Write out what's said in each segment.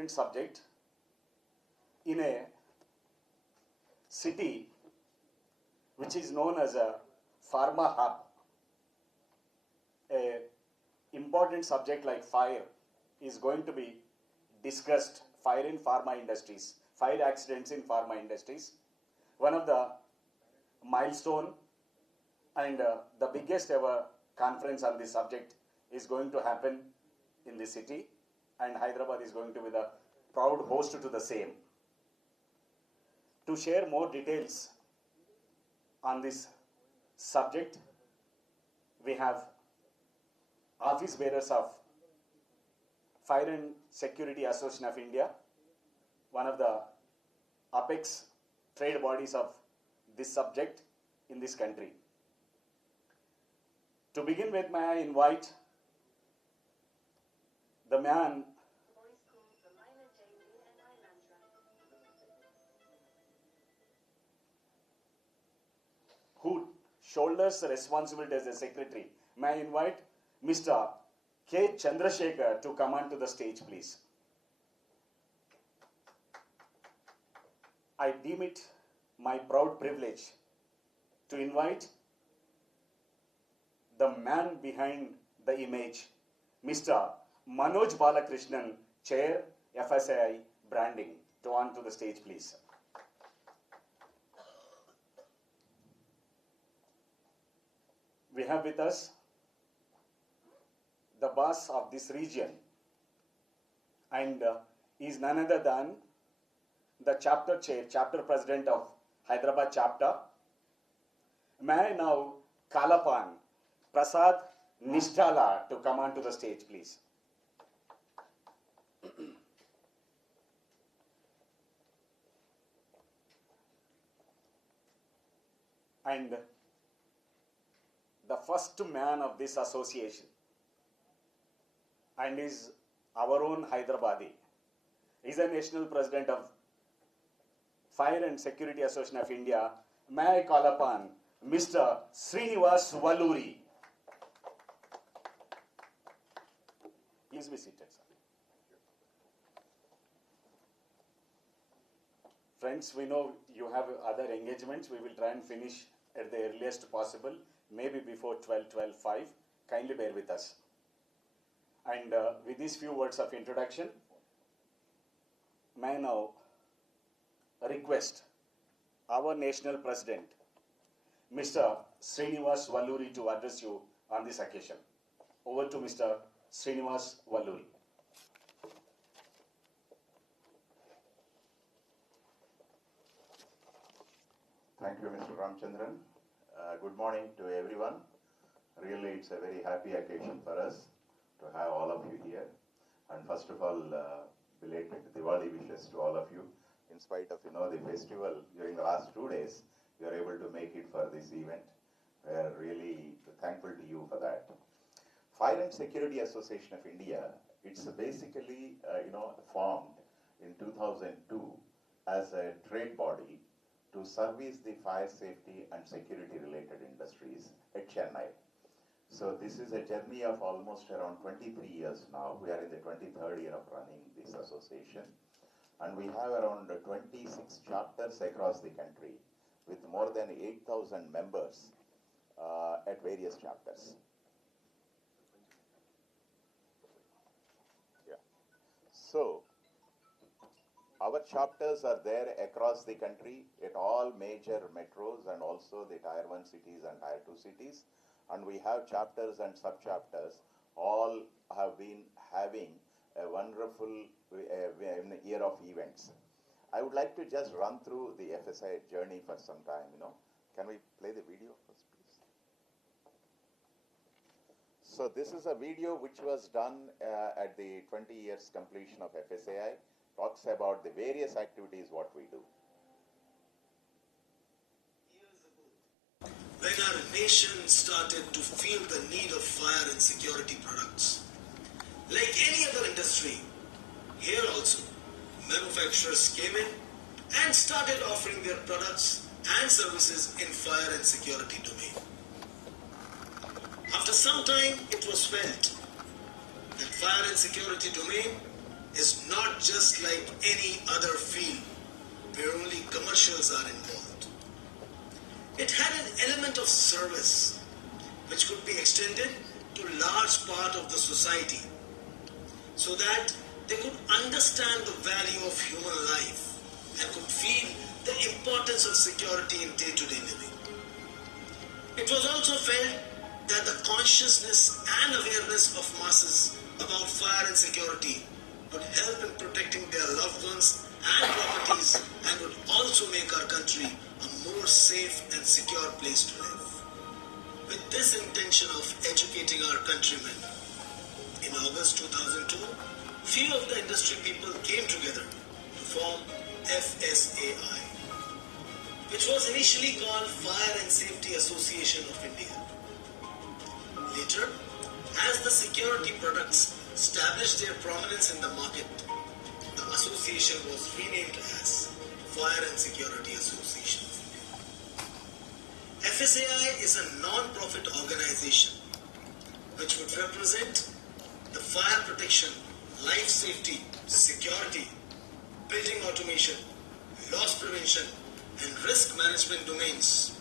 important subject in a city which is known as a pharma hub. A important subject like fire is going to be discussed, fire in pharma industries, fire accidents in pharma industries. One of the milestone and the biggest ever conference on this subject is going to happen in the city, and Hyderabad is going to be the proud host to the same. To share more details on this subject, we have office bearers of Fire and Security Association of India, one of the apex trade bodies of this subject in this country. To begin with, may I invite the man who shoulders the responsibility as a secretary. May I invite Mr. K. Chandrasekhar to come onto the stage, please. I deem it my proud privilege to invite the man behind the image, Mr. Manoj Balakrishnan, Chair, FSAI Branding, to onto the stage, please. We have with us the boss of this region, and is none other than the chapter chair, chapter president of Hyderabad chapter. May I now call upon Prasad Nishtala to come onto the stage, please. And the first man of this association, and is our own Hyderabadi. He is a national president of Fire and Security Association of India. May I call upon Mr. Srinivas Valluri. Please be seated, sir. Friends, we know you have other engagements. We will try and finish at the earliest possible, maybe before 12:5. Kindly bear with us. And with these few words of introduction, may I now request our national president, Mr. Srinivas Valluri, to address you on this occasion. Over to Mr. Srinivas Valluri. Thank you, Mr. Ramchandran. Good morning to everyone. Really, it's a very happy occasion for us to have all of you here. And first of all, belated Diwali wishes to all of you. In spite of, the festival during the last 2 days, you are able to make it for this event. We are really thankful to you for that. Fire and Security Association of India, it's basically, formed in 2002 as a trade body to service the fire safety and security related industries at Chennai. So this is a journey of almost around 23 years now. We are in the 23rd year of running this association. And we have around 26 chapters across the country with more than 8,000 members at various chapters. Yeah. So, our chapters are there across the country at all major metros and also the Tier 1 cities and Tier 2 cities. And we have chapters and sub-chapters. All have been having a wonderful year of events. I would like to just run through the FSAI journey for some time, Can we play the video first, please? So this is a video which was done at the 20 years completion of FSAI. Talks about the various activities what we do. When our nation started to feel the need of fire and security products, like any other industry, here also, manufacturers came in and started offering their products and services in fire and security domain. After some time, it was felt that fire and security domain is not just like any other field where only commercials are involved. It had an element of service which could be extended to large part of the society so that they could understand the value of human life and could feel the importance of security in day-to-day living. It was also felt that the consciousness and awareness of masses about fire and security would help in protecting their loved ones and properties and would also make our country a more safe and secure place to live. With this intention of educating our countrymen, in August 2002, few of the industry people came together to form FSAI, which was initially called Fire and Safety Association of India. Later, as the security products established their prominence in the market, the association was renamed as Fire and Security Association of India. FSAI is a non-profit organization which would represent the fire protection, life safety, security, building automation, loss prevention, and risk management domains.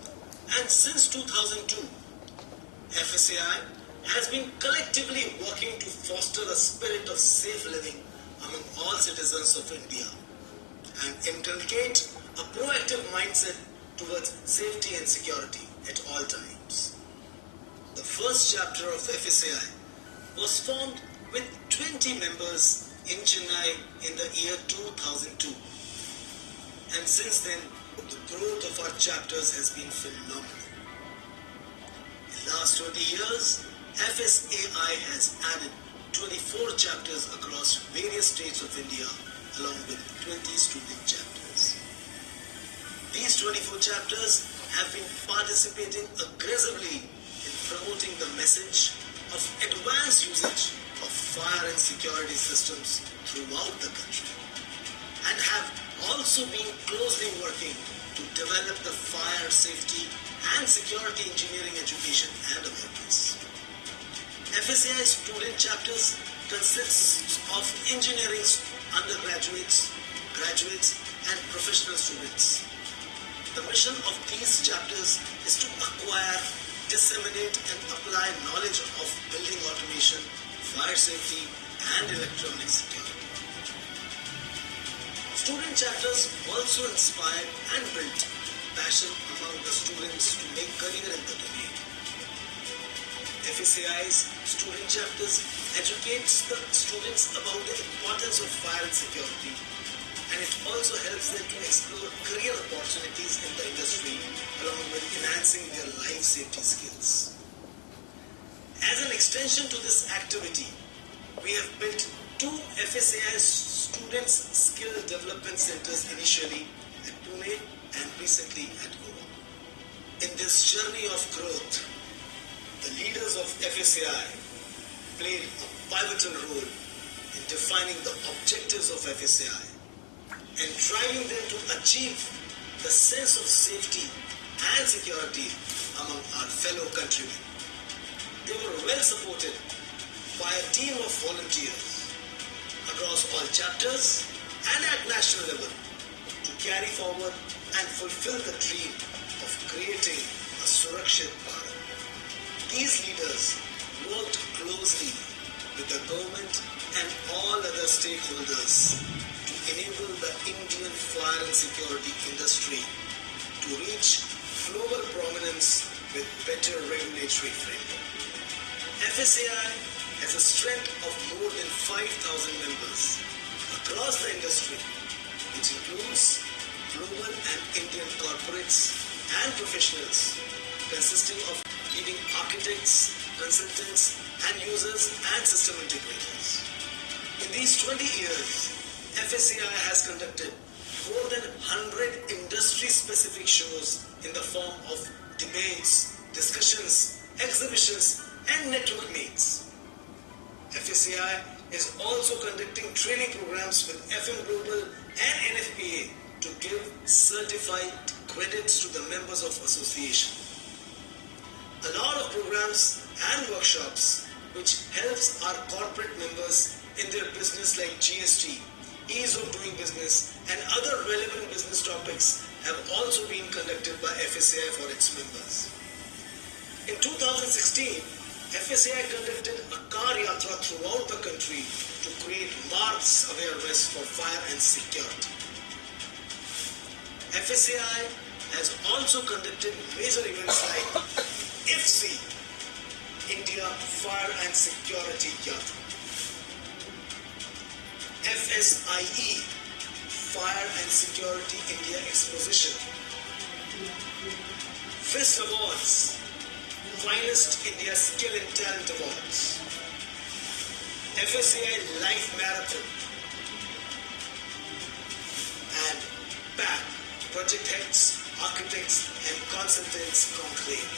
And since 2002, FSAI has been collectively working to foster a spirit of safe living among all citizens of India and inculcate a proactive mindset towards safety and security at all times. The first chapter of FSAI was formed with 20 members in Chennai in the year 2002. And since then, the growth of our chapters has been phenomenal. In the last 20 years, FSAI has added 24 chapters across various states of India along with 20 student chapters. These 24 chapters have been participating aggressively in promoting the message of advanced usage of fire and security systems throughout the country and have also been closely working to develop the fire safety and security engineering education and awareness. FSAI student chapters consists of engineering undergraduates, graduates, and professional students. The mission of these chapters is to acquire, disseminate, and apply knowledge of building automation, fire safety, and electronic security. Student chapters also inspire and build passion among the students to make career in the domain. FSAI's student chapters educates the students about the importance of fire and security, and it also helps them to explore career opportunities in the industry along with enhancing their life safety skills. As an extension to this activity, we have built 2 FSAI students skill development centers initially at Pune and recently at Goa. In this journey of growth, the leaders of FSAI played a pivotal role in defining the objectives of FSAI and driving them to achieve the sense of safety and security among our fellow countrymen. They were well supported by a team of volunteers across all chapters and at national level to carry forward and fulfill the dream of creating a Surakshit Bharat. These leaders worked closely with the government and all other stakeholders to enable the Indian fire and security industry to reach global prominence with better regulatory framework. FSAI has a strength of more than 5,000 members across the industry, which includes global and Indian corporates and professionals consisting of leading architects, consultants, and users and system integrators. In these 20 years, FSAI has conducted more than 100 industry-specific shows in the form of debates, discussions, exhibitions, and network meets. FSAI is also conducting training programs with FM Global and NFPA to give certified credits to the members of association. A lot of programs and workshops which helps our corporate members in their business like GST, ease of doing business, and other relevant business topics have also been conducted by FSAI for its members. In 2016, FSAI conducted a car yatra throughout the country to create mass awareness for fire and security. FSAI has also conducted major events like FSAI, India Fire and Security Yatra, FSIE, Fire and Security India Exposition, FIST Awards, Finest India Skill and Talent Awards, FSAI Life Marathon, and PAC, Project Heads, Architects and Consultants Conclave.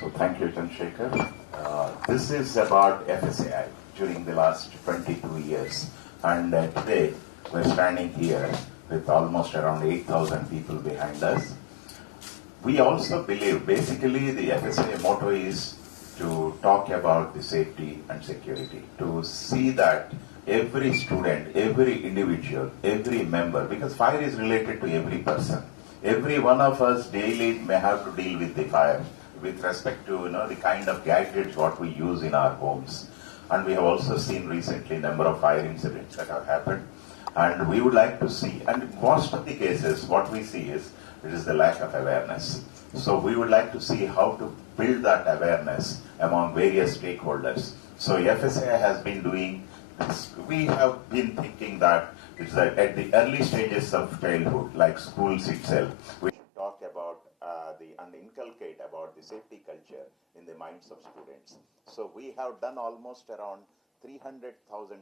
So thank you, Chandrasekhar. This is about FSAI during the last 22 years. And today we're standing here with almost around 8,000 people behind us. We also believe, basically the FSAI motto is to talk about the safety and security, to see that every student, every individual, every member, because fire is related to every person. Every one of us daily may have to deal with the fire with respect to the kind of gadgets what we use in our homes. And we have also seen recently a number of fire incidents that have happened. And we would like to see, and in most of the cases what we see is it is the lack of awareness. So we would like to see how to build that awareness among various stakeholders. So FSAI has been doing this. We have been thinking that it's at the early stages of childhood, like schools itself, we should talk about and inculcate about the safety culture in the minds of students. So we have done almost around 300,000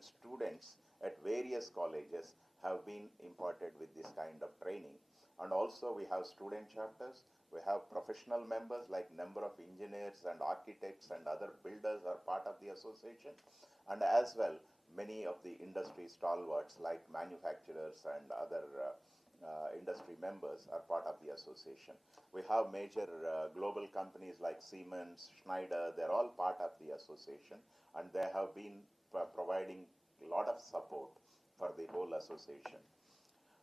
students at various colleges have been imparted with this kind of training. And also we have student chapters, we have professional members like number of engineers and architects and other builders are part of the association, and as well many of the industry stalwarts like manufacturers and other industry members are part of the association. We have major global companies like Siemens, Schneider, they're all part of the association, and they have been providing a lot of support for the whole association.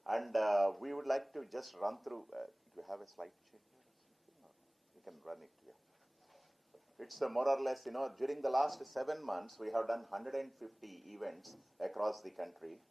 And we would like to just run through, do you have a slide sheet here or something? You can run it here. It's more or less, during the last 7 months, we have done 150 events across the country.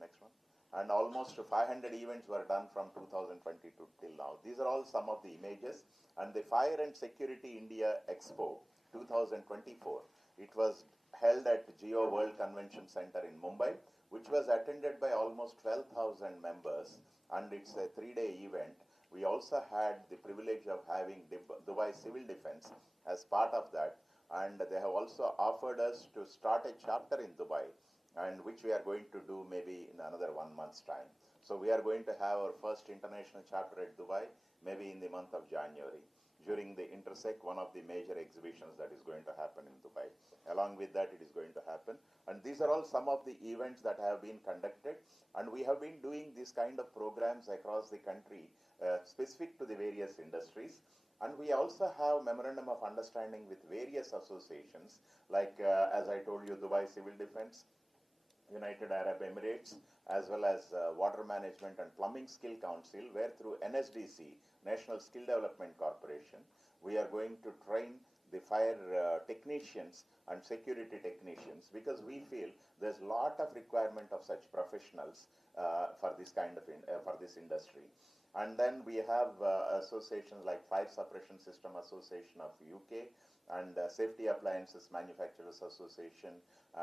Next one. And almost 500 events were done from 2022 till now. These are all some of the images. And the Fire and Security India Expo 2024, it was held at Geo World Convention Center in Mumbai, which was attended by almost 12,000 members, and it's a 3-day event. We also had the privilege of having Dubai Civil Defense as part of that, and they have also offered us to start a chapter in Dubai, and which we are going to do maybe in another 1 month's time. So we are going to have our first international chapter at Dubai, maybe in the month of January, during the Intersect, one of the major exhibitions that is going to happen in Dubai. Along with that, it is going to happen. And these are all some of the events that have been conducted. And we have been doing these kind of programs across the country, specific to the various industries. And we also have memorandum of understanding with various associations, like as I told you, Dubai Civil Defense, United Arab Emirates, as well as Water Management and Plumbing Skill Council, where through NSDC, National Skill Development Corporation, we are going to train the fire technicians and security technicians, because we feel there's a lot of requirement of such professionals for this kind of for this industry. And then we have associations like Fire Suppression System Association of UK, and Safety Appliances Manufacturers Association,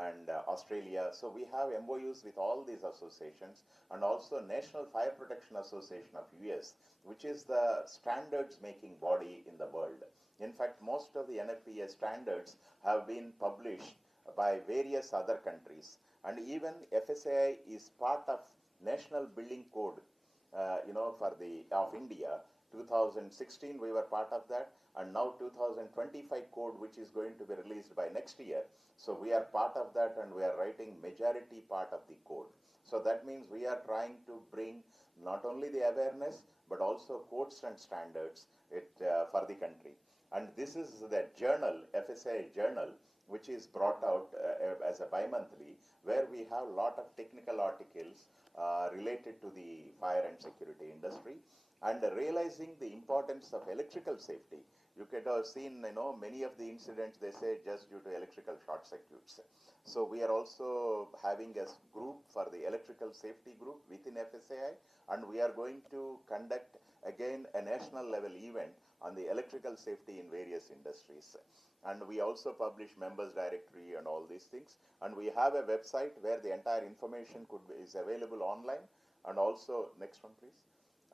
and Australia. So we have MOUs with all these associations, and also National Fire Protection Association of US, which is the standards making body in the world. In fact, most of the NFPA standards have been published by various other countries, and even FSAI is part of National Building Code, for of India, 2016 we were part of that, and now 2025 code which is going to be released by next year. So we are part of that, and we are writing majority part of the code. So that means we are trying to bring not only the awareness but also codes and standards for the country. And this is the journal, FSAI journal, which is brought out as a bi-monthly, where we have a lot of technical articles related to the fire and security industry, and realizing the importance of electrical safety. You could have seen, many of the incidents, they say just due to electrical short circuits. So we are also having a group for the electrical safety group within FSAI, and we are going to conduct again a national level event on the electrical safety in various industries. And we also publish members directory and all these things. And we have a website where the entire information is available online. And also, next one please.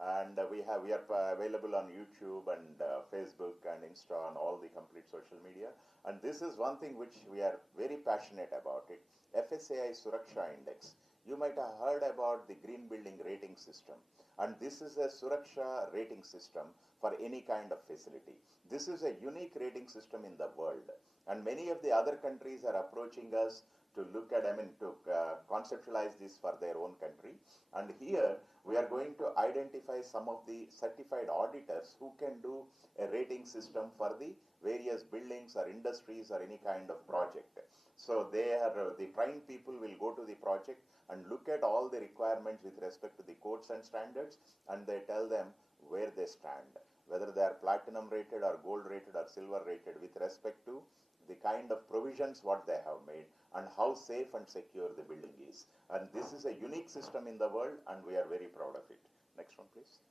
And we are available on YouTube and Facebook and Insta and all the complete social media. And this is one thing which we are very passionate about it. FSAI Suraksha Index. You might have heard about the green building rating system. And this is a Suraksha rating system for any kind of facility. This is a unique rating system in the world. And many of the other countries are approaching us to look at, to conceptualize this for their own country. And here we are going to identify some of the certified auditors who can do a rating system for the various buildings or industries or any kind of project. So the trained people will go to the project and look at all the requirements with respect to the codes and standards, and they tell them where they stand, whether they are platinum rated or gold rated or silver rated with respect to the kind of provisions what they have made and how safe and secure the building is. And this is a unique system in the world, and we are very proud of it. Next one please.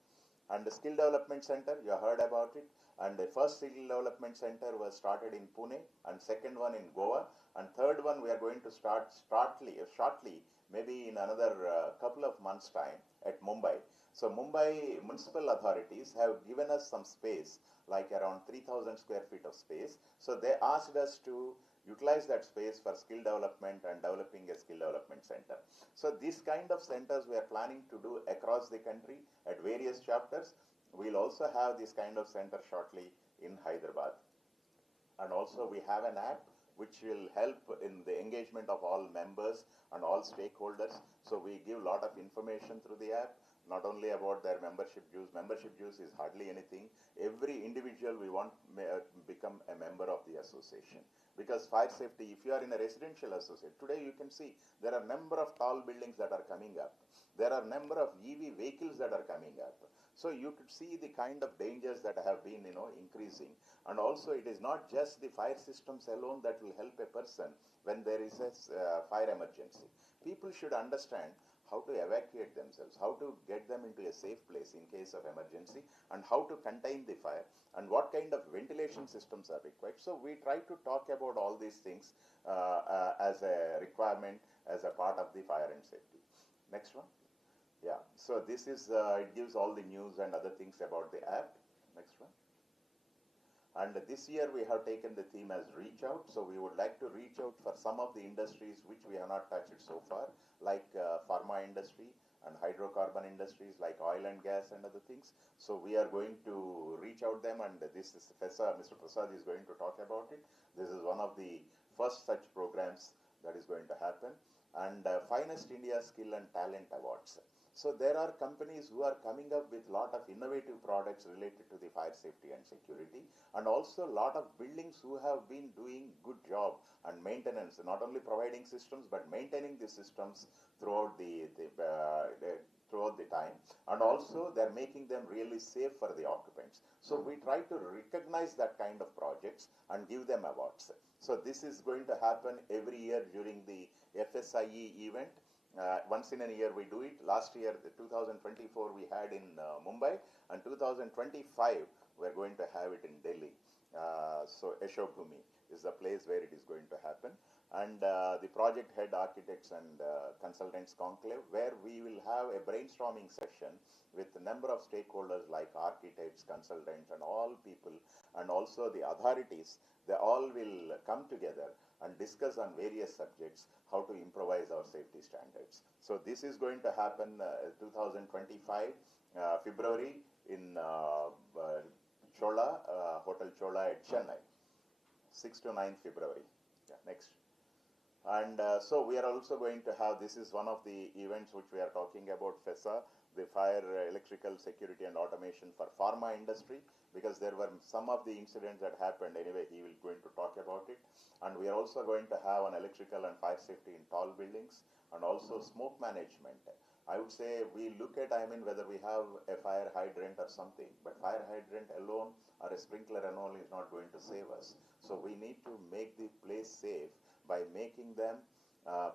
And the Skill Development Center, you heard about it. And the first Skill Development Center was started in Pune, and second one in Goa, and third one we are going to start shortly, maybe in another couple of months' time at Mumbai. So Mumbai municipal authorities have given us some space, like around 3,000 square feet of space. So they asked us to utilize that space for skill development and developing a skill development center. So these kind of centers we are planning to do across the country at various chapters. We'll also have this kind of center shortly in Hyderabad. And also we have an app which will help in the engagement of all members and all stakeholders. So we give a lot of information through the app, not only about their membership dues. Membership dues is hardly anything. Every individual we want become a member of the association. Because fire safety, if you are in a residential association, today you can see there are a number of tall buildings that are coming up. There are a number of EV vehicles that are coming up. So you could see the kind of dangers that have been, increasing. And also it is not just the fire systems alone that will help a person when there is a fire emergency. People should understand how to evacuate themselves, how to get them into a safe place in case of emergency, and how to contain the fire, and what kind of ventilation systems are required. So we try to talk about all these things as a requirement, as a part of the fire and safety. Next one. Yeah, so this is, it gives all the news and other things about the app. Next one. And this year we have taken the theme as reach out. So we would like to reach out for some of the industries which we have not touched so far, like pharma industry and hydrocarbon industries like oil and gas and other things. So we are going to reach out them, and this is FESA, Mr. Prasad is going to talk about it. This is one of the first such programs that is going to happen. And Finest India Skill and Talent Awards. So there are companies who are coming up with a lot of innovative products related to the fire safety and security, and also a lot of buildings who have been doing good job and maintenance, not only providing systems but maintaining the systems throughout the time, and also they're making them really safe for the occupants. So we try to recognize that kind of projects and give them awards. So this is going to happen every year during the FSAI event. Once in a year we do it. Last year, the 2024, we had in Mumbai, and 2025 we're going to have it in Delhi. So Ashok Bhumi is the place where it is going to happen. And the project head architects and consultants conclave, where we will have a brainstorming session with a number of stakeholders like architects, consultants, and all people, and also the authorities. They all will come together and discuss on various subjects how to improvise our safety standards. So this is going to happen 2025, February in Chola, Hotel Chola at Chennai, 6 to 9 February. Yeah, next. And so we are also going to have, this is one of the events which we are talking about, FESA, the Fire, Electrical Security and Automation for Pharma industry, because there were some of the incidents that happened. Anyway, he will going to talk about it. And we are also going to have an electrical and fire safety in tall buildings, and also smoke management. I would say we look at, whether we have a fire hydrant or something, but fire hydrant alone or a sprinkler alone is not going to save us. So we need to make the place safe by making them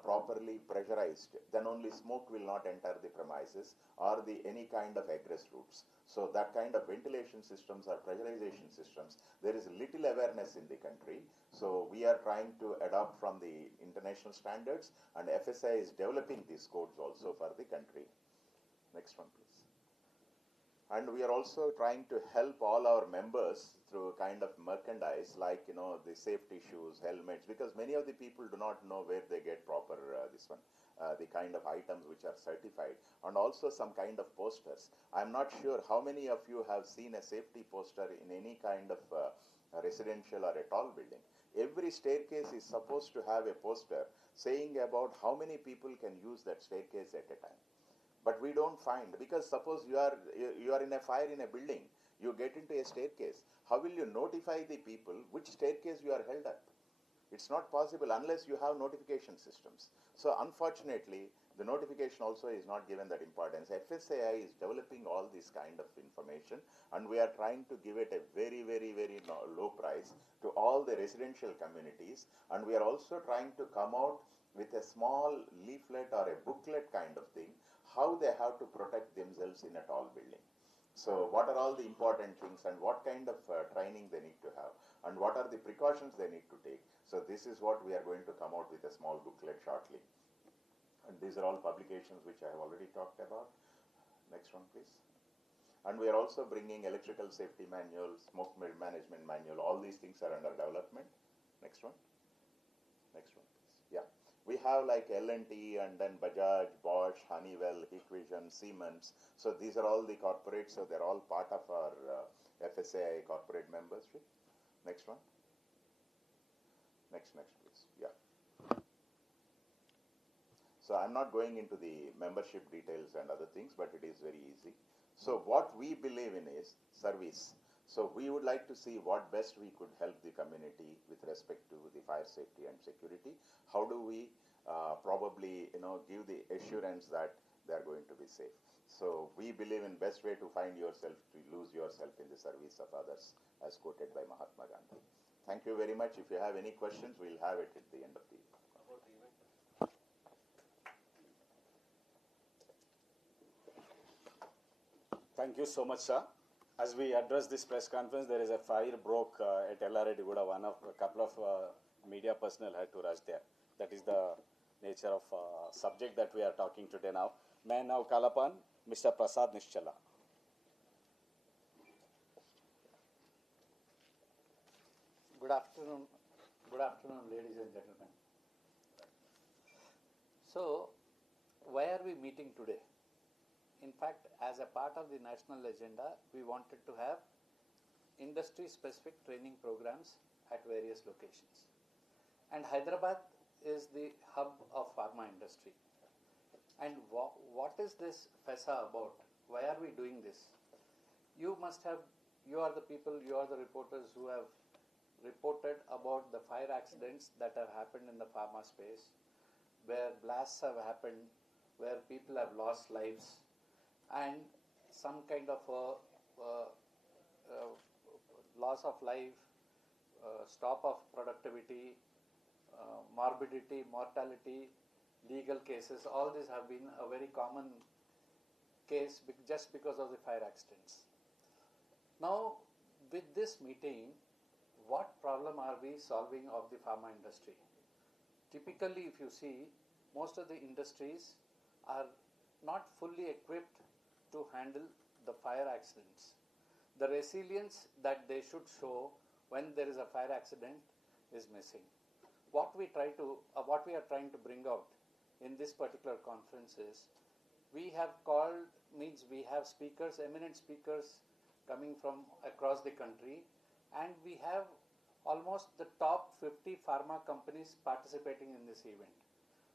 properly pressurized. Then only smoke will not enter the premises or any kind of egress routes. So that kind of ventilation systems or pressurization systems, there is little awareness in the country. So we are trying to adopt from the international standards, and FSAI is developing these codes also for the country. Next one, please. And we are also trying to help all our members through kind of merchandise, like, the safety shoes, helmets, because many of the people do not know where they get proper the kind of items which are certified, and also some kind of posters. I'm not sure how many of you have seen a safety poster in any kind of residential or a tall building. Every staircase is supposed to have a poster saying about how many people can use that staircase at a time. But we don't find, because suppose you are in a fire in a building, you get into a staircase. How will you notify the people which staircase you are held up? It's not possible unless you have notification systems. So unfortunately, the notification also is not given that importance. FSAI is developing all this kind of information, and we are trying to give it a very, very, very low price to all the residential communities. And we are also trying to come out with a small leaflet or a booklet kind of thing, how they have to protect themselves in a tall building. So what are all the important things, and what kind of training they need to have, and what are the precautions they need to take. So this is what we are going to come out with, a small booklet shortly. And these are all publications which I have already talked about. Next one, please. And we are also bringing electrical safety manual, smoke management manual. All these things are under development. Next one. Next one, please. Yeah. We have like L&T, and then Bajaj, Bosch, Honeywell, Hikvision, Siemens. So these are all the corporates, so they're all part of our FSAI corporate membership. Next one. Next, please. Yeah. So I'm not going into the membership details and other things, but it is very easy. So what we believe in is service. So we would like to see what best we could help the community with respect to the fire safety and security. How do we probably give the assurance that they are going to be safe? So we believe in best way to find yourself, to lose yourself in the service of others, as quoted by Mahatma Gandhi. Thank you very much. If you have any questions, we'll have it at the end of the evening. Thank you so much, sir. As we address this press conference, there is a fire broke at Ellaredi-Guda. A couple of media personnel had to rush there. That is the nature of subject that we are talking today now. May I now call upon Mr. Prasad Nischala. Good afternoon, ladies and gentlemen. So, why are we meeting today? In fact, as a part of the national agenda, we wanted to have industry-specific training programs at various locations. And Hyderabad is the hub of pharma industry. And what is this FESA about? Why are we doing this? You are the people, you are the reporters who have reported about the fire accidents that have happened in the pharma space, where blasts have happened, where people have lost lives, and some kind of loss of life, stop of productivity, morbidity, mortality, legal cases. All these have been a very common case just because of the fire accidents. Now, with this meeting, what problem are we solving of the pharma industry? Typically, if you see, most of the industries are not fully equipped to handle the fire accidents. The resilience that they should show when there is a fire accident is missing. What we are trying to bring out in this particular conference is, we have called means we have speakers, eminent speakers coming from across the country, and we have almost the top 50 pharma companies participating in this event,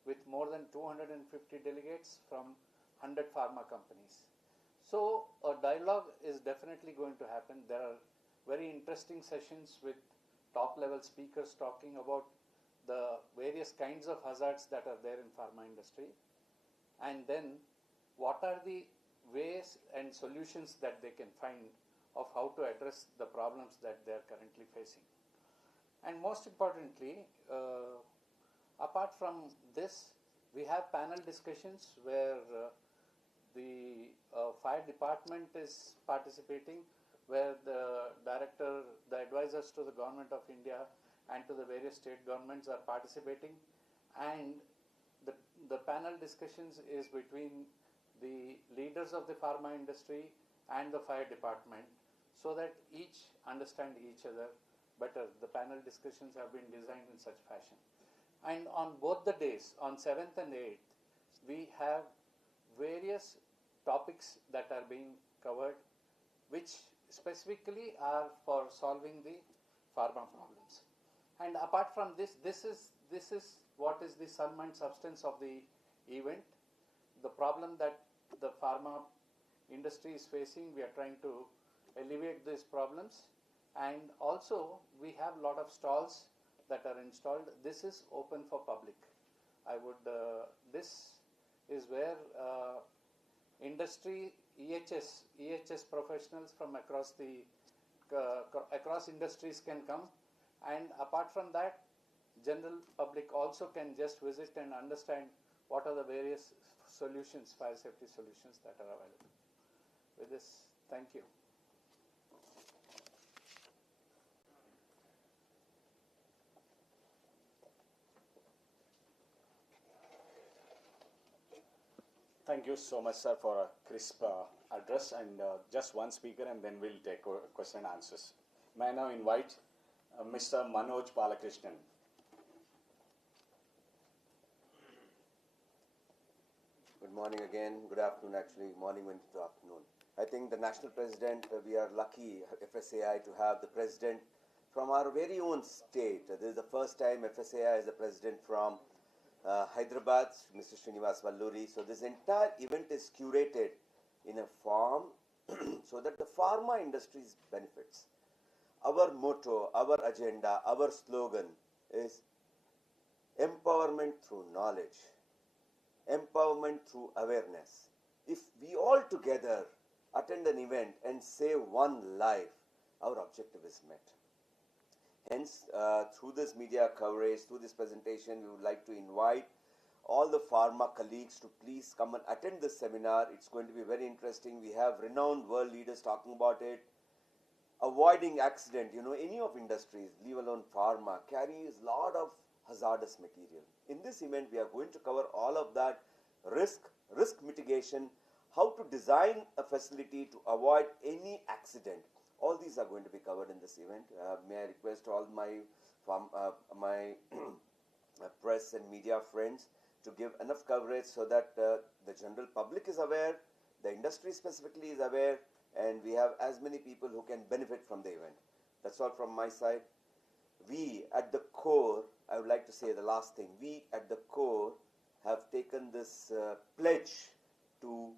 with more than 250 delegates from 100 pharma companies. So a dialogue is definitely going to happen. There are very interesting sessions with top level speakers talking about the various kinds of hazards that are there in pharma industry, and then what are the ways and solutions that they can find of how to address the problems that they are currently facing. And most importantly, apart from this, we have panel discussions where the fire department is participating, where the director, the advisors to the government of India and to the various state governments are participating, and the panel discussions is between the leaders of the pharma industry and the fire department, so that each understand each other better. The panel discussions have been designed in such fashion. And on both the days, on 7th and 8th, we have various topics that are being covered, which specifically are for solving the pharma problems. And apart from this, this is what is the sum and substance of the event. The problem that the pharma industry is facing, we are trying to alleviate these problems. And also we have a lot of stalls that are installed. This is open for public. I would, this is where industry, EHS professionals from across the across industries can come, and apart from that, general public also can just visit and understand what are the various solutions, fire safety solutions that are available. With this, thank you. Thank you so much, sir, for a crisp address, and just one speaker, and then we'll take question and answers. May I now invite Mr. Manoj Balakrishnan. Good morning again, good afternoon actually, morning went to afternoon. I think the national president, we are lucky, FSAI, to have the president from our very own state. This is the first time FSAI is the president from Hyderabad, Mr. Srinivas Valluri. So this entire event is curated in a form so that the pharma industry's benefits. Our motto, our agenda, our slogan is empowerment through knowledge, empowerment through awareness. If we all together attend an event and save one life, our objective is met. Hence, through this media coverage, through this presentation, we would like to invite all the pharma colleagues to please come and attend this seminar. It's going to be very interesting. We have renowned world leaders talking about it. Avoiding accident, any of industries, leave alone pharma, carries a lot of hazardous material. In this event, we are going to cover all of that, risk mitigation, how to design a facility to avoid any accident. All these are going to be covered in this event. May I request all my press and media friends to give enough coverage so that the general public is aware, the industry specifically is aware, and we have as many people who can benefit from the event. That's all from my side. We at the core, I would like to say the last thing, we at the core have taken this pledge to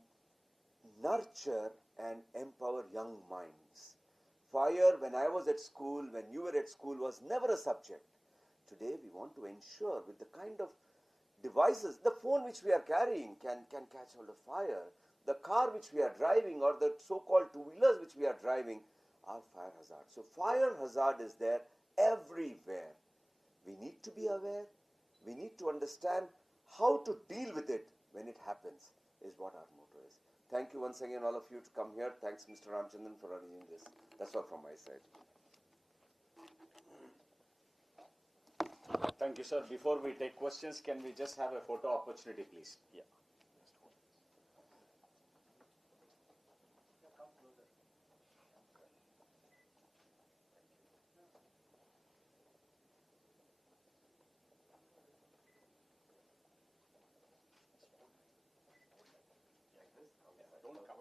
nurture and empower young minds. Fire, when I was at school, when you were at school, was never a subject. Today we want to ensure with the kind of devices, the phone which we are carrying can catch hold of fire. The car which we are driving, or the so-called two-wheelers which we are driving, are fire hazards. So fire hazard is there everywhere. We need to be aware. We need to understand how to deal with it when it happens, is what our motto is. Thank you once again, all of you, to come here. Thanks, Mr. Ramchandran, for arranging this. That's all from my side. Thank you, sir. Before we take questions, can we just have a photo opportunity, please? Yeah. Don't come.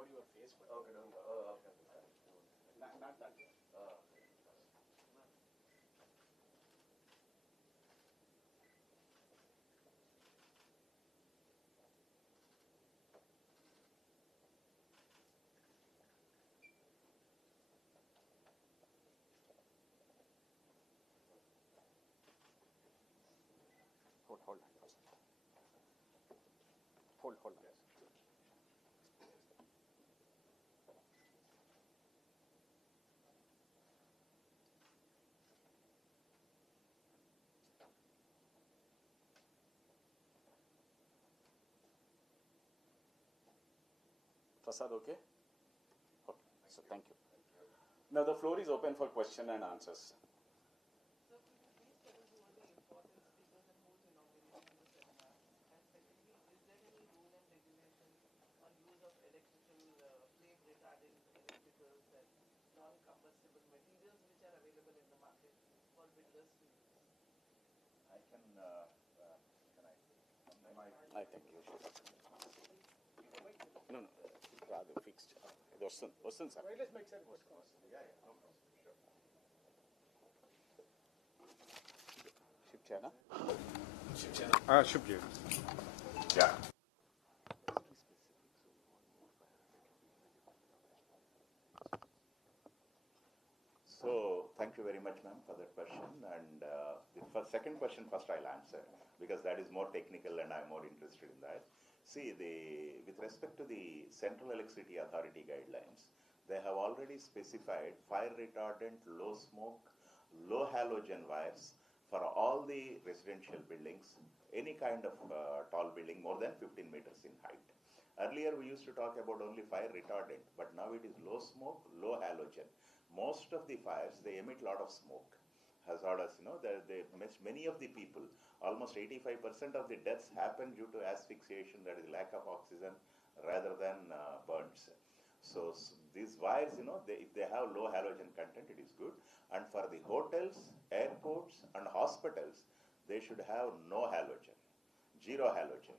Hold. Prasad, okay? Okay, so thank you. Now the floor is open for question and answers. I think you should. No, rather fixed. What's sir? Wireless mic, sir. Shift channel. Should be. Yeah. So, thank you very much, ma'am, for that question. And the second question first I'll answer, because that is more technical and I'm more interested in that. See, with respect to the Central Electricity Authority guidelines, they have already specified fire retardant, low smoke, low halogen wires for all the residential buildings, any kind of tall building more than 15 meters in height. Earlier we used to talk about only fire retardant, but now it is low smoke, low halogen. Most of the fires, they emit a lot of smoke. Hazardous, many of the people, almost 85% of the deaths happen due to asphyxiation, that is lack of oxygen, rather than burns. So these wires, if they have low halogen content, it is good. And for the hotels, airports, and hospitals, they should have no halogen, zero halogen.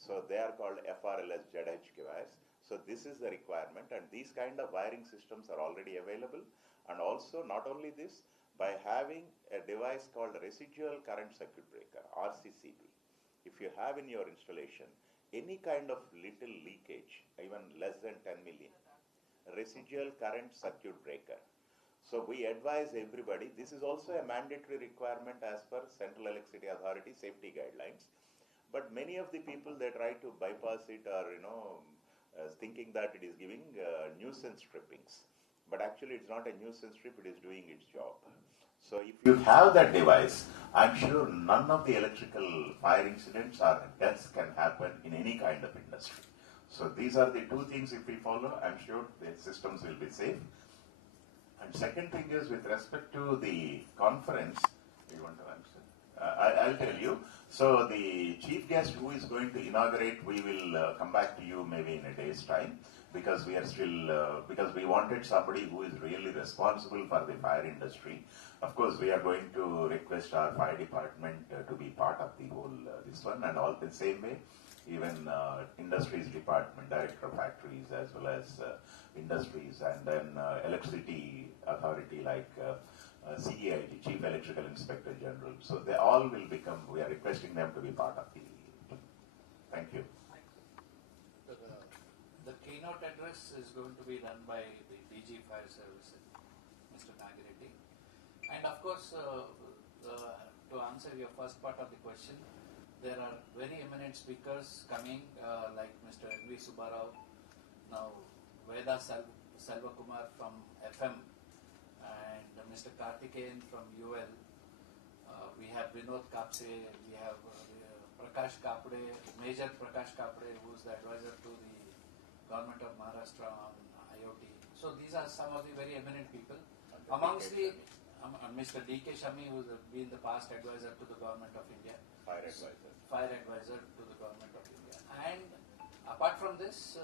So they are called FRLS ZHK wires. So this is the requirement, and these kind of wiring systems are already available. And also, not only this, by having a device called residual current circuit breaker, RCCB. If you have in your installation any kind of little leakage, even less than 10 million, residual current circuit breaker. So we advise everybody, this is also a mandatory requirement as per Central Electricity Authority safety guidelines. But many of the people, they try to bypass it or, thinking that it is giving nuisance trippings. But actually it's not a nuisance trip, it is doing its job. So if you have that device, I'm sure none of the electrical fire incidents or deaths can happen in any kind of industry. So these are the two things if we follow, I'm sure the systems will be safe. And second thing is with respect to the conference, you want to answer? I'll tell you. So the chief guest who is going to inaugurate, we will come back to you maybe in a day's time, because we are still, because we wanted somebody who is really responsible for the fire industry. Of course, we are going to request our fire department to be part of the whole this one, and all the same way, even industries department, director of factories, as well as industries, and then electricity authority like CEIG, Chief Electrical Inspector General. So they all will become, we are requesting them to be part of the team. Thank you. The keynote address is going to be done by the DG Fire Services, Mr. Nagireddy. And of course, to answer your first part of the question, there are very eminent speakers coming like Mr. N.V. Subbarao, now Veda Selvakumar from FM, and Mr. Karthikeyan from UL. We have Vinod Kapse, we have Prakash Kapde, Major Prakash Kapde, who is the advisor to the Government of Maharashtra on IoT. So these are some of the very eminent people. Amongst the Mr. D.K. Shami, who has been the past advisor to the Government of India. Fire advisor. Fire advisor to the Government of India. And apart from this,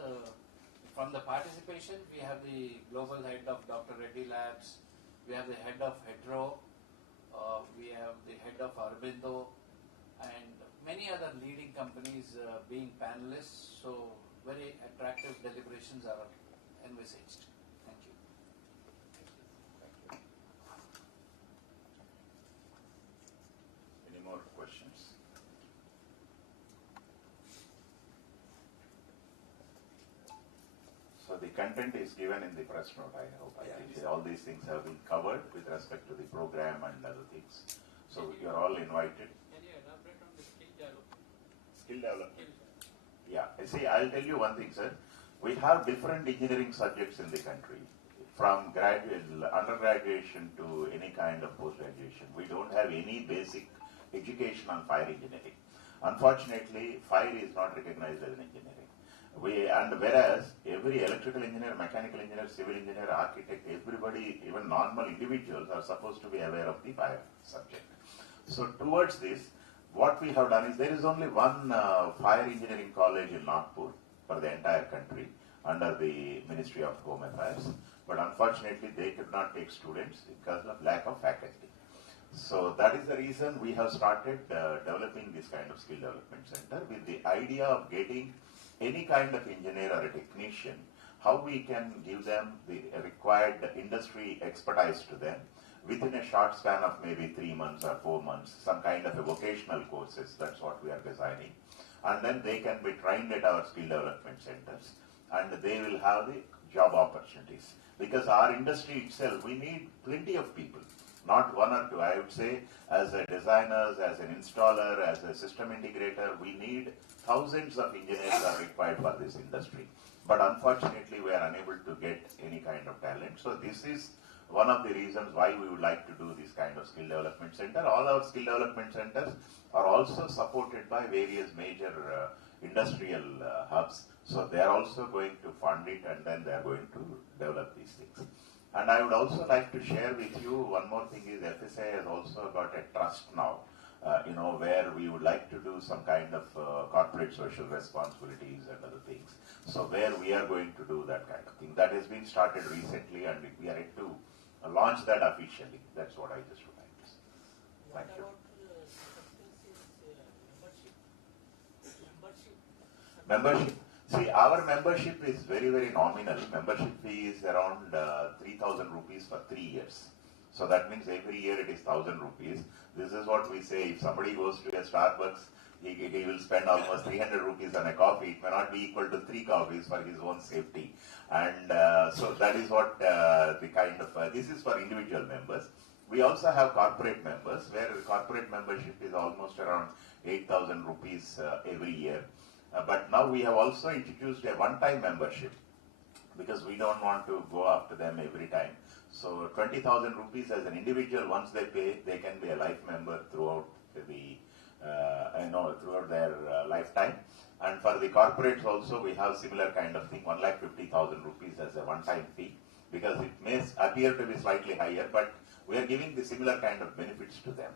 from the participation, we have the global head of Dr. Reddy Labs, we have the head of Hetero, we have the head of Aurobindo, and many other leading companies being panelists. So very attractive deliberations are envisaged. Thank you. Any more questions? So the content is given in the press note, I hope. I think all these things have been covered with respect to the program and other things. So you are all invited. Can you elaborate on the skill development? Skill development. Yeah, see, I'll tell you one thing, sir. We have different engineering subjects in the country, from undergraduation to any kind of post-graduation. We don't have any basic education on fire engineering. Unfortunately, fire is not recognized as an engineering. Whereas every electrical engineer, mechanical engineer, civil engineer, architect, everybody, even normal individuals are supposed to be aware of the fire subject. So towards this, what we have done is there is only one fire engineering college in Nagpur for the entire country under the Ministry of Home Affairs. But unfortunately, they could not take students because of lack of faculty. So that is the reason we have started developing this kind of skill development center with the idea of getting any kind of engineer or a technician, how we can give them the required industry expertise to them within a short span of maybe 3 months or 4 months, some kind of a vocational courses, that's what we are designing. And then they can be trained at our skill development centers and they will have the job opportunities. Because our industry itself, we need plenty of people, not one or two. I would say as a designers, as an installer, as a system integrator, we need thousands of engineers are required for this industry. But unfortunately, we are unable to get any kind of talent. So this is one of the reasons why we would like to do this kind of skill development center. All our skill development centers are also supported by various major industrial hubs. So they are also going to fund it and then they are going to develop these things. And I would also like to share with you one more thing is FSAI has also got a trust now, where we would like to do some kind of corporate social responsibilities and other things. So where we are going to do that kind of thing. That has been started recently and we are yet to launch that officially. That's what I just would like to say. Thank you. Membership. See, our membership is very, very nominal. Membership fee is around 3,000 rupees for 3 years. So that means every year it is 1,000 rupees. This is what we say. If somebody goes to a Starbucks, he will spend almost 300 rupees on a coffee. It may not be equal to 3 coffees for his own safety. And so that is what the kind of, this is for individual members. We also have corporate members, where corporate membership is almost around 8,000 rupees every year. But now we have also introduced a one-time membership because we don't want to go after them every time. So 20,000 rupees as an individual, once they pay, they can be a life member throughout the, throughout their lifetime. And for the corporates also, we have similar kind of thing, 1,50,000 rupees as a one-time fee, because it may appear to be slightly higher, but we are giving the similar kind of benefits to them.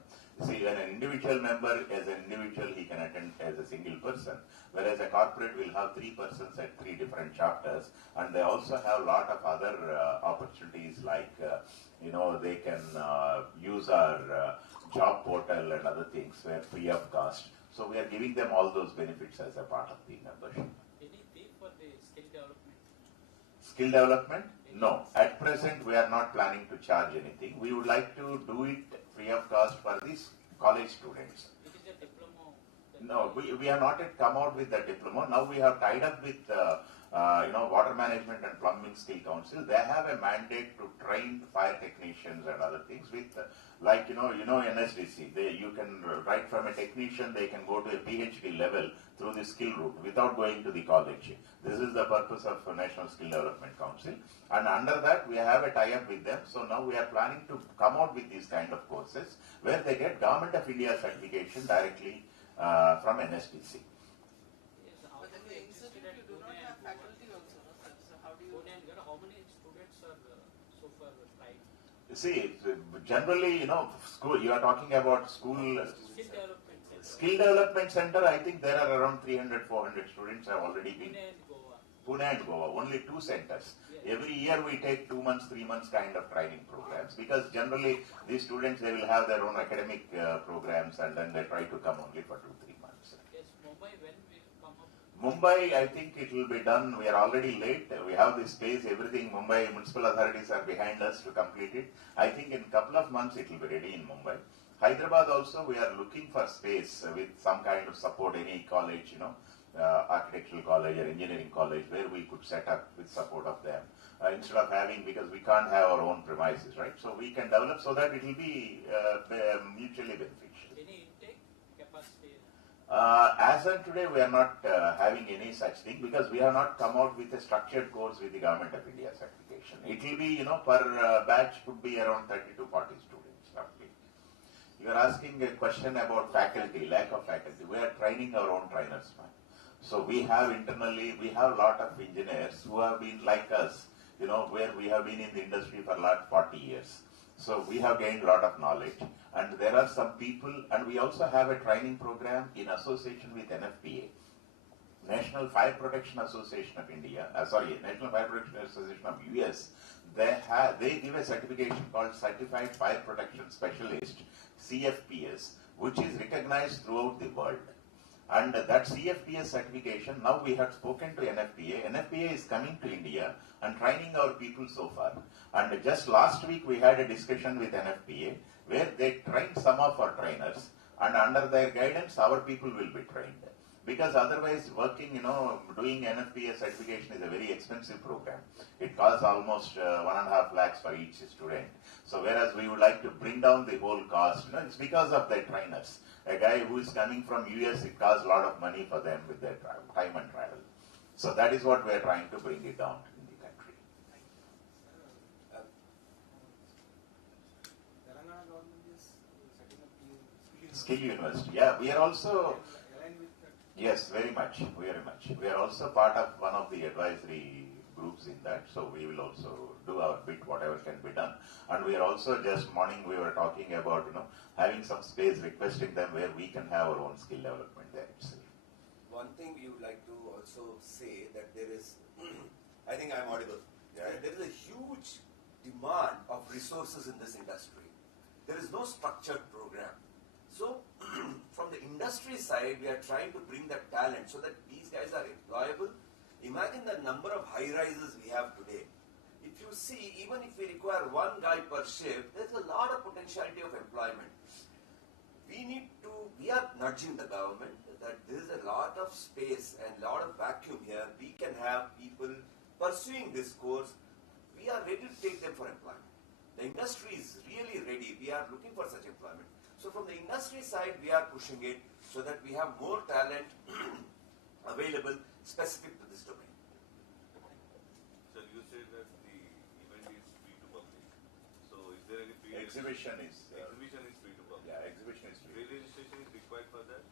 See, when an individual member, as an individual, he can attend as a single person, whereas a corporate will have 3 persons at 3 different chapters, and they also have a lot of other opportunities like, they can use our job portal and other things where free of cost. So we are giving them all those benefits as a part of the membership. Any fee for the skill development? Skill development? No. At present, we are not planning to charge anything. We would like to do it free of cost for these college students. It is a diploma. No, we have not yet come out with the diploma. Now we have tied up with Water Management and Plumbing Skill Council. They have a mandate to train fire technicians and other things with, NSDC. You can, right from a technician, they can go to a PhD level through the skill route without going to the college. This is the purpose of National Skill Development Council. And under that, we have a tie-up with them. So now we are planning to come out with these kind of courses where they get Government of India certification directly from NSDC. Yes, how many how many students are so far tried? See, generally, school, you are talking about school. Skill development center. Skill Development Center, I think there are around 300, 400 students have already been. Pune and Goa. Pune and Goa, only 2 centers. Yes. Every year we take 2 months, 3 months kind of training programs because generally these students, they will have their own academic programs and then they try to come only for 2-3 months. Yes, Mumbai, when will come up? Mumbai, I think it will be done. We are already late. We have the space, everything. Mumbai municipal authorities are behind us to complete it. I think in a couple of months it will be ready in Mumbai. Hyderabad also, we are looking for space with some kind of support, any college, architectural college or engineering college where we could set up with support of them. Instead of having, because we can't have our own premises, right? So we can develop so that it will be mutually beneficial. Any intake capacity? As of today, we are not having any such thing because we have not come out with a structured course with the Government of India certification. It will be, per batch could be around 30 to 40 students roughly. You are asking a question about faculty, lack of faculty. We are training our own trainers, man. So we have internally, we have a lot of engineers who have been like us, where we have been in the industry for last 40 years. So we have gained a lot of knowledge, and there are some people, and we also have a training program in association with NFPA, National Fire Protection Association of India, National Fire Protection Association of US. They give a certification called Certified Fire Protection Specialist, CFPS, which is recognized throughout the world. And that CFPS certification, now we have spoken to NFPA. NFPA is coming to India and training our people so far. And just last week we had a discussion with NFPA where they trained some of our trainers, and under their guidance our people will be trained. Because otherwise working, doing NFPA certification is a very expensive program. It costs almost 1.5 lakhs for each student. So whereas we would like to bring down the whole cost, it's because of their trainers. A guy who is coming from US, it costs a lot of money for them with their time and travel. So that is what we are trying to bring it down in the country. Telangana government is setting up Skill University. Yeah, we are also, aligned with that. yes, very much. We are also part of one of the advisory groups in that. So we will also do our bit, whatever can be done. And we are also just morning we were talking about, having some space, requesting them where we can have our own skill development there itself. One thing we would like to also say that there is, I think I'm audible. Yeah. There is a huge demand of resources in this industry. There is no structured program. So from the industry side, we are trying to bring that talent so that these guys are employable. Imagine the number of high rises we have today. If you see, even if we require one guy per shift, there's a lot of potentiality of employment. We are nudging the government that there is a lot of space and a lot of vacuum here. We can have people pursuing this course. We are ready to take them for employment. The industry is really ready. We are looking for such employment. So from the industry side, we are pushing it so that we have more talent available specific to this domain. Sir, you said that the event is free to public. So is there any free Exhibition is free to public? Yeah, exhibition is free. Pre-registration is required for that?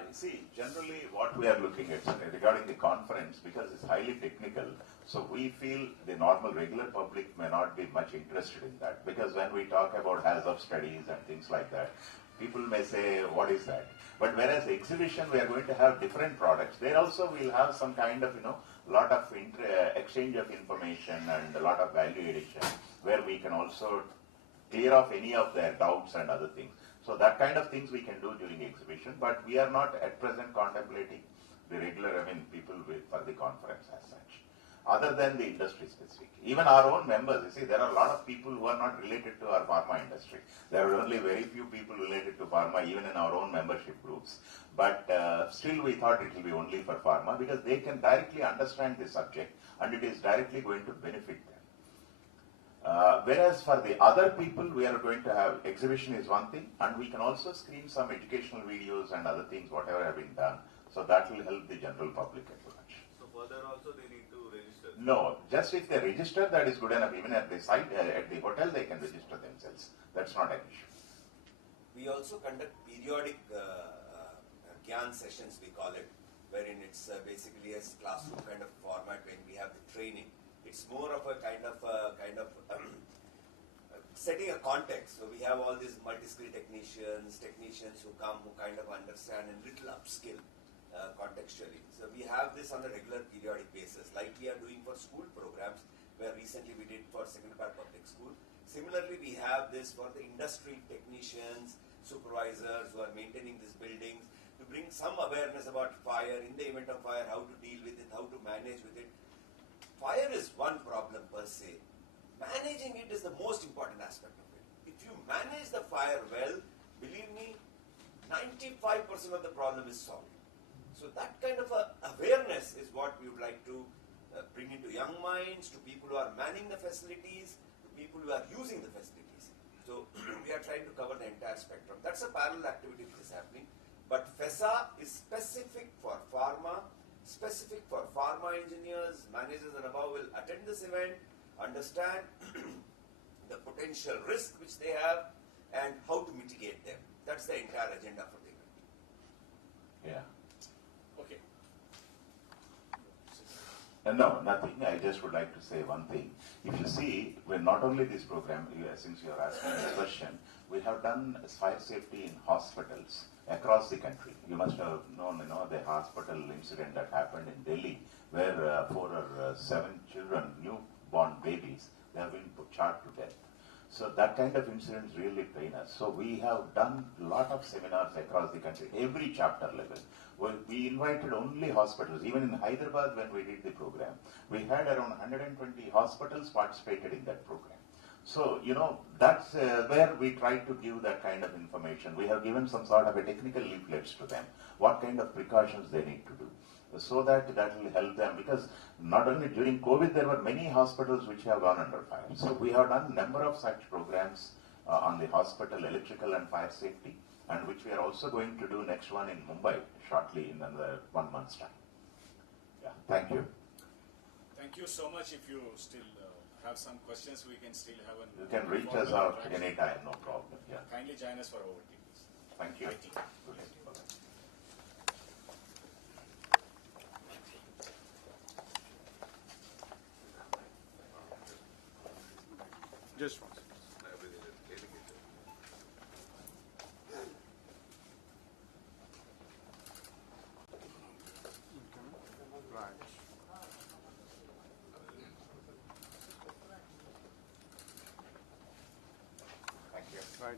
You see, generally what we are looking at regarding the conference, because it's highly technical, so we feel the normal regular public may not be much interested in that. Because when we talk about hazard studies and things like that, people may say, what is that? But whereas the exhibition, we are going to have different products. There also we'll have some kind of, lot of exchange of information and a lot of value addition, where we can also clear off any of their doubts and other things. So that kind of things we can do during the exhibition, but we are not at present contemplating the regular, people for the conference as such, other than the industry specific. Even our own members, you see, there are a lot of people who are not related to our pharma industry. There are only very few people related to pharma, even in our own membership groups. But still we thought it will be only for pharma because they can directly understand the subject and it is directly going to benefit them. Whereas for the other people, we are going to have exhibition is one thing, and we can also screen some educational videos and other things, whatever have been done. So that will help the general public at large. So further also they need to register? No, just if they register, that is good enough. Even at the site, at the hotel, they can register themselves. That's not an issue. We also conduct periodic GYAN sessions, we call it, wherein it's basically a classroom kind of format when we have the training. It's more of a kind of setting a context. So we have all these multi-skill technicians who come, who kind of understand and little upskill contextually. So we have this on a regular periodic basis, like we are doing for school programs, where recently we did for Second-Part Public School. Similarly, we have this for the industry technicians, supervisors who are maintaining these buildings, to bring having some awareness about fire, in the event of fire, how to deal with it, how to manage with it. Fire is one problem per se. Managing it is the most important aspect of it. If you manage the fire well, believe me, 95% of the problem is solved. So that kind of awareness is what we would like to bring into young minds, to people who are manning the facilities, to people who are using the facilities. So we are trying to cover the entire spectrum. That's a parallel activity which is happening. But FESA is specific for pharma, specific for pharma engineers, managers and above will attend this event, understand the potential risk which they have and how to mitigate them. That's the entire agenda for the event. Yeah. Okay. No, nothing. I just would like to say one thing. If you see, when not only this program, since you are asking this question, we have done fire safety in hospitals across the country. You must have known, the hospital incident that happened in Delhi, where 4 or 7 children, newborn babies, they have been charred to death. So that kind of incidents really train us. So we have done a lot of seminars across the country, every chapter level. We invited only hospitals. Even in Hyderabad, when we did the program, we had around 120 hospitals participated in that program. So, that's where we try to give that kind of information. We have given some sort of a technical leaflets to them, what kind of precautions they need to do, so that will help them. Because not only during COVID, there were many hospitals which have gone under fire. So we have done a number of such programs on the hospital electrical and fire safety, and which we are also going to do next one in Mumbai shortly in another 1 month's time. Yeah, thank you. Thank you so much. If you still have some questions, we can still have You can reach us out anytime, no problem. Yeah. Kindly join us for our teams. Thank you. IT. Good day. Bye-bye. Just Everything is dedicated. Thank you. Right.